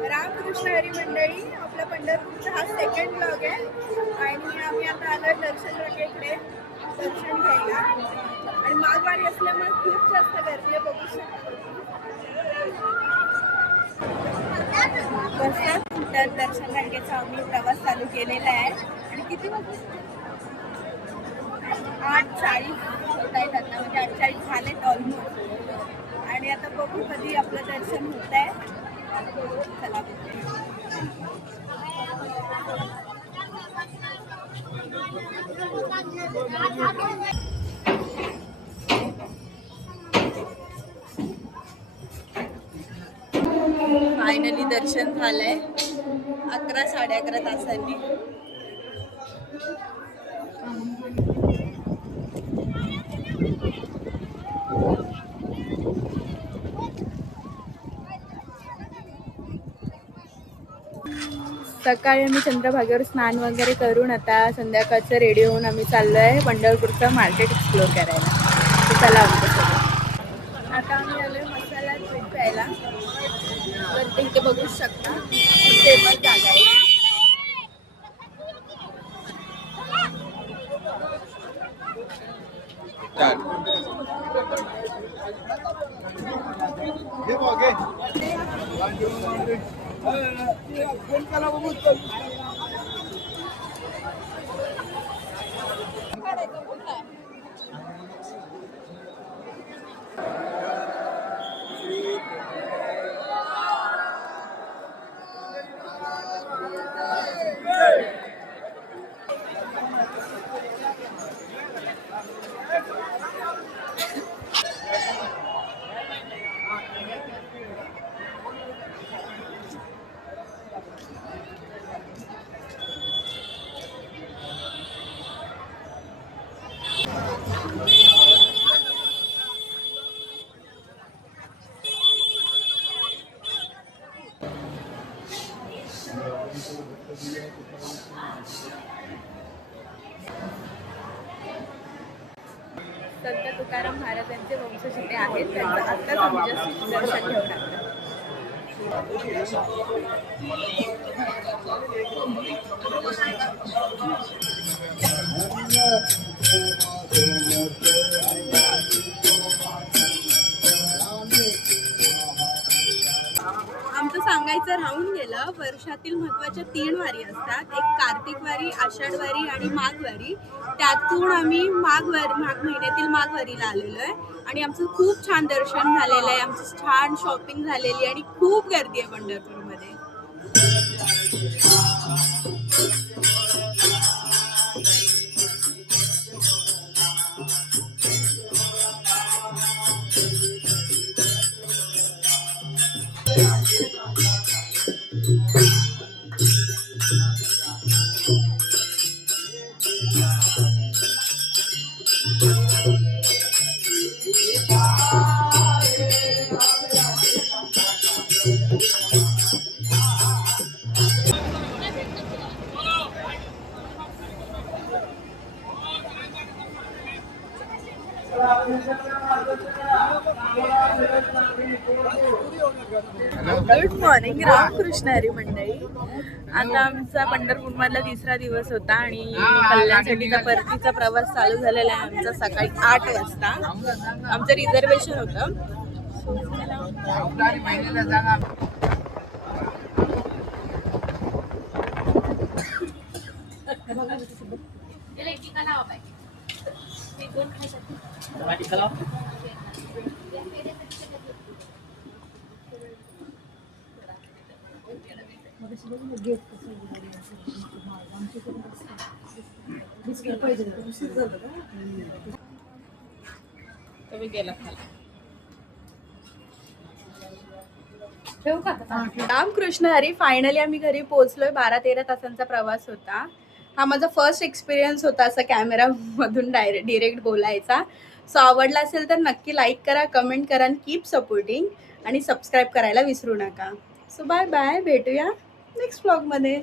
रामकृष्ण हरी मंडळी, आपल्या पंढरपूरचा हा सेकंड ब्लॉग आहे आणि आम्ही आता आलोय दर्शन रांगेकडे दर्शन घ्यायला आणि माघवारी असल्यामुळे खूप जास्त गर्दी आहे, बघू शकता. तर दर्शन रांगेचा आम्ही प्रवास चालू केलेला आहे आणि किती वाजता 8:40 होत आहेत आता, म्हणजे 8:40 झालेत ऑलमोस्ट आणि आता बघू कधी आपलं दर्शन होत आहे. चला फायनली दर्शन झालंय 11-11:30 तासांनी. सकाळी आम्ही चंद्रभागेवर स्नान वगैरे करून आता संध्याकाळचं रेडी होऊन आम्ही चाललो आहे पंढरपूरचं मार्केट एक्सप्लोर करायला. चला आमच्यासोबत. आता आम्ही आलोय मसाला पीठ प्यायला, तर ते इथे बघू शकता फेमस जागा आहे. संत तुकाराम महाराजांचे वंशज इथे आहेत, त्यांचं आत्ताच आम्ही जस्ट दर्शन घेऊन आलो. आमचं सांगायचं राहून गेलं, वर्षातील महत्त्वाच्या 3 वारी असतात, एक कार्तिक वारी, आषाढ वारी आणि माघ वारी. त्यातून आम्ही माघ महिन्यातील माघ वारीला आलेलो आहे आणि आमचं खूप छान दर्शन झालेलं आहे, आमची छान शॉपिंग झालेली आणि खूप गर्दी आहे पंढरपूरमध्ये. गुड मॉर्निंग रामकृष्ण हरी मंडळी. आता आमचा पंढरपूरमधला 3रा दिवस होता आणि कल्याणसाठीचा परतीचा प्रवास चालू झालेला आहे आमचा सकाळी 8 वाजता. आमचं रिझर्वेशन होतं. रामकृष्ण हरी. फायनली आम्ही घरी पोहोचलोय. 12-13 तासांचा प्रवास होता. हा माझा फर्स्ट एक्सपिरियन्स होता असा कॅमेरा मधून डिरेक्ट बोलायचा. सो आवडला असेल तर नक्की लाईक करा, कमेंट करा, कीप सपोर्टिंग आणि सबस्क्राईब करायला विसरू नका. सो बाय बाय, भेटूया नेक्स्ट व्लॉगमध्ये.